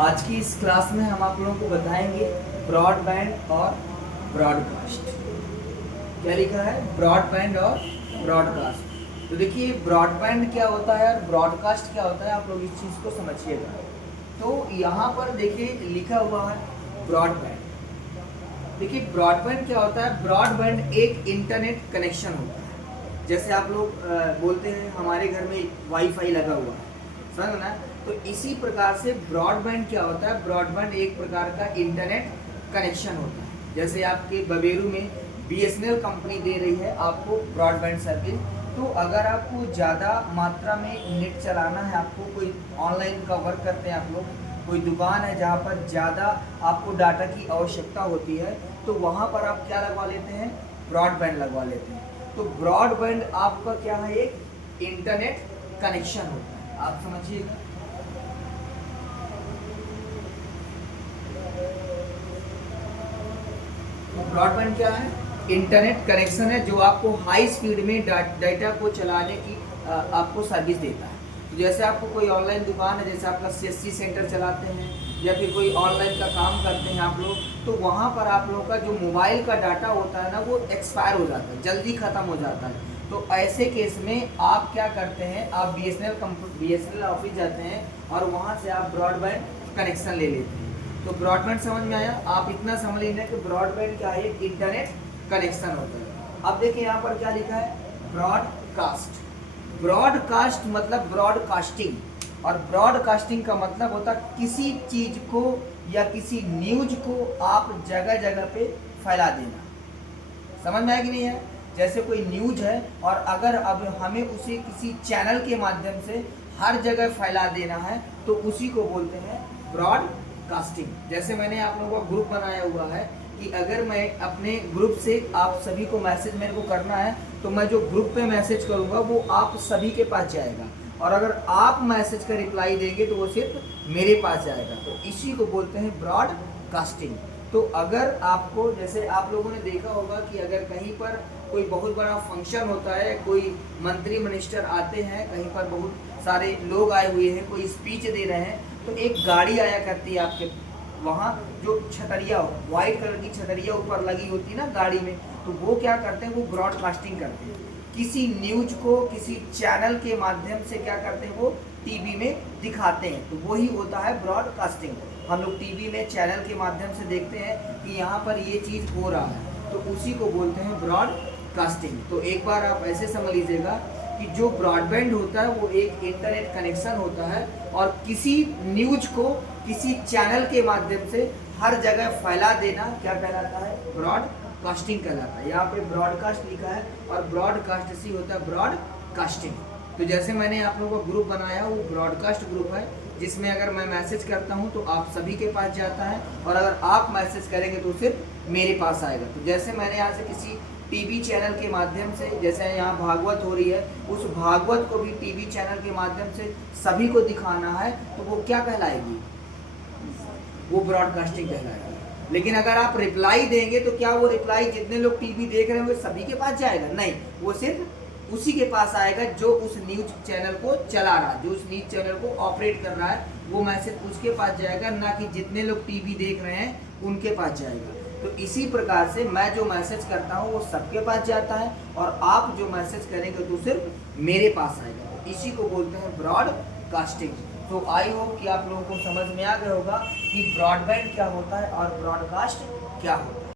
आज की इस क्लास में हम आप लोगों को बताएंगे ब्रॉडबैंड और ब्रॉडकास्ट। क्या लिखा है? ब्रॉडबैंड और ब्रॉडकास्ट। तो देखिए ब्रॉडबैंड क्या होता है और ब्रॉडकास्ट क्या होता है, आप लोग इस चीज़ को समझिएगा। तो यहाँ पर देखिए लिखा हुआ है ब्रॉडबैंड। देखिए ब्रॉडबैंड क्या होता है? ब्रॉडबैंड एक इंटरनेट कनेक्शन होता है। जैसे आप लोग बोलते हैं हमारे घर में वाईफाई लगा हुआ है, समझ ना? तो इसी प्रकार से ब्रॉडबैंड क्या होता है? ब्रॉडबैंड एक प्रकार का इंटरनेट कनेक्शन होता है। जैसे आपके बबेरू में बीएसएनएल कंपनी दे रही है आपको ब्रॉडबैंड सर्विस, तो अगर आपको ज़्यादा मात्रा में नेट चलाना है, आपको कोई ऑनलाइन का वर्क करते हैं आप लोग, कोई दुकान है जहाँ पर ज़्यादा आपको डाटा की आवश्यकता होती है, तो वहाँ पर आप क्या लगवा लेते हैं? ब्रॉडबैंड लगवा लेते हैं। तो ब्रॉडबैंड आपका क्या है? एक इंटरनेट कनेक्शन होता है, आप समझिएगा। ब्रॉडबैंड क्या है? इंटरनेट कनेक्शन है जो आपको हाई स्पीड में डाटा को चलाने की आपको सर्विस देता है। तो जैसे आपको कोई ऑनलाइन दुकान है, जैसे आपका सीएससी सेंटर चलाते हैं या फिर कोई ऑनलाइन का काम करते हैं आप लोग, तो वहाँ पर आप लोग का जो मोबाइल का डाटा होता है ना, वो एक्सपायर हो जाता है, जल्दी ख़त्म हो जाता है। तो ऐसे केस में आप क्या करते हैं? आप बीएसएनएल ऑफिस जाते हैं और वहाँ से आप ब्रॉडबैंड कनेक्शन ले लेते हैं। तो ब्रॉडबैंड समझ में आया? आप इतना समझ लीजिए कि ब्रॉडबैंड क्या है? इंटरनेट कनेक्शन होता है। अब देखिए यहाँ पर क्या लिखा है? ब्रॉडकास्ट। ब्रॉडकास्ट मतलब ब्रॉडकास्टिंग, और ब्रॉडकास्टिंग का मतलब होता है किसी चीज को या किसी न्यूज को आप जगह जगह पे फैला देना। समझ में आया कि नहीं है? जैसे कोई न्यूज है और अगर अब हमें उसे किसी चैनल के माध्यम से हर जगह फैला देना है, तो उसी को बोलते हैं ब्रॉडकास्टिंग। जैसे मैंने आप लोगों का ग्रुप बनाया हुआ है कि अगर मैं अपने ग्रुप से आप सभी को मैसेज मेरे को करना है, तो मैं जो ग्रुप पे मैसेज करूंगा वो आप सभी के पास जाएगा, और अगर आप मैसेज का रिप्लाई देंगे तो वो सिर्फ मेरे पास जाएगा। तो इसी को बोलते हैं ब्रॉडकास्टिंग। तो अगर आपको, जैसे आप लोगों ने देखा होगा कि अगर कहीं पर कोई बहुत बड़ा फंक्शन होता है, कोई मंत्री मिनिस्टर आते हैं, कहीं पर बहुत सारे लोग आए हुए हैं, कोई स्पीच दे रहे हैं, तो एक गाड़ी आया करती है आपके वहाँ, जो छतरिया, व्हाइट कलर की छतरिया ऊपर लगी होती है ना गाड़ी में, तो वो क्या करते हैं? वो ब्रॉडकास्टिंग करते हैं। किसी न्यूज को किसी चैनल के माध्यम से क्या करते हैं? वो टीवी में दिखाते हैं, तो वही होता है ब्रॉडकास्टिंग। हम लोग टीवी में चैनल के माध्यम से देखते हैं कि यहाँ पर ये चीज़ हो रहा है, तो उसी को बोलते हैं ब्रॉडकास्टिंग। तो एक बार आप ऐसे समझ लीजिएगा कि जो ब्रॉडबैंड होता है वो एक इंटरनेट कनेक्शन होता है, और किसी न्यूज को किसी चैनल के माध्यम से हर जगह फैला देना क्या कहलाता है? ब्रॉडकास्टिंग कहलाता है। यहाँ पे ब्रॉडकास्ट लिखा है और ब्रॉडकास्ट इसी होता है ब्रॉडकास्टिंग। तो जैसे मैंने आप लोगों का ग्रुप बनाया, वो ब्रॉडकास्ट ग्रुप है, जिसमें अगर मैं मैसेज करता हूँ तो आप सभी के पास जाता है, और अगर आप मैसेज करेंगे तो सिर्फ मेरे पास आएगा। तो जैसे मैंने यहाँ से किसी टीवी चैनल के माध्यम से, जैसे यहाँ भागवत हो रही है, उस भागवत को भी टीवी चैनल के माध्यम से सभी को दिखाना है, तो वो क्या कहलाएगी? वो ब्रॉडकास्टिंग कहलाएगी। लेकिन अगर आप रिप्लाई देंगे तो क्या वो रिप्लाई जितने लोग टीवी देख रहे होंगे सभी के पास जाएगा? नहीं, वो सिर्फ उसी के पास आएगा जो उस न्यूज चैनल को चला रहा है, जो उस न्यूज चैनल को ऑपरेट कर रहा है, वो मैसेज उसके पास जाएगा, ना कि जितने लोग टीवी देख रहे हैं उनके पास जाएगा। तो इसी प्रकार से मैं जो मैसेज करता हूँ वो सबके पास जाता है, और आप जो मैसेज करेंगे तो सिर्फ मेरे पास आएगा। तो इसी को बोलते हैं ब्रॉडकास्टिंग। तो आई होप कि आप लोगों को समझ में आ गया होगा कि ब्रॉडबैंड क्या होता है और ब्रॉडकास्ट क्या होता है।